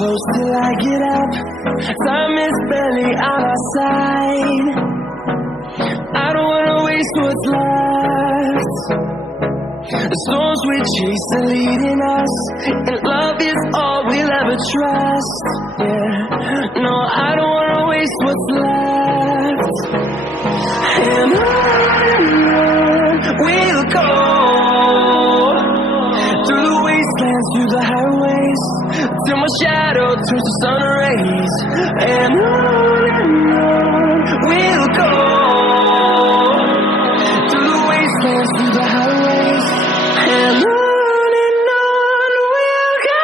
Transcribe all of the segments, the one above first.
close till I get up. Time is barely on our side. I don't wanna waste what's left. The storms we chase are leading us, and love is all we'll ever trust. Yeah, no, I don't wanna waste what's left. And on we'll go, through the wastelands, through the highways, till my shadow turns to sun rays. And on we'll go, through the wastelands, through the highways, and on we'll go.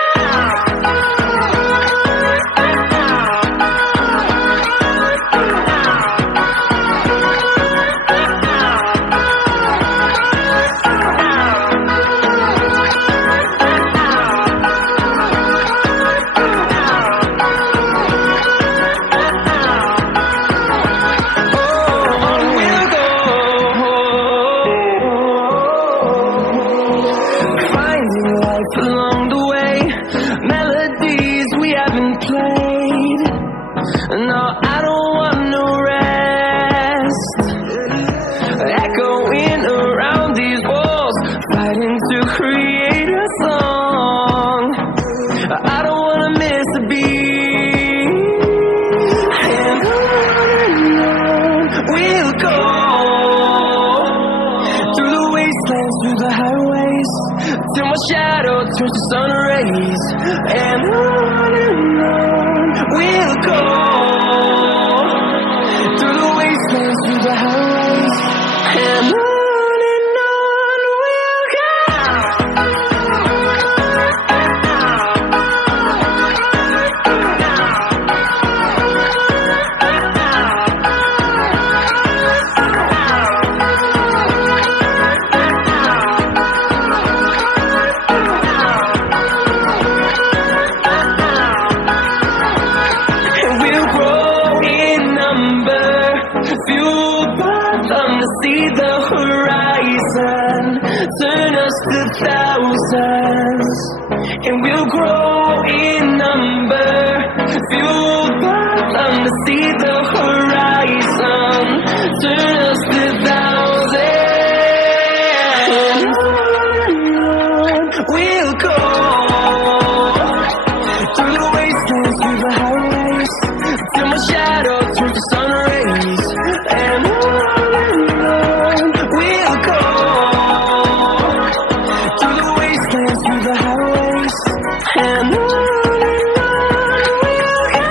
Along the way, melodies we haven't played. No, I don't want no rest. Echoing around these walls, fighting to create a song. I don't wanna miss a beat. And on we'll go, through the wastelands, through the highways, till my shadow turns to sun rays. And on we'll go, through the wastelands, through the highways, and on we'll go. See the horizon, turn us to thousands, and we'll grow in number, fueled by them to see the horizon, turn us to thousands. And we'll go, through the wastelands, through the highways, till my shadow turns to sun rays. And we'll go, through the wastelands, through the highways, and on we'll go.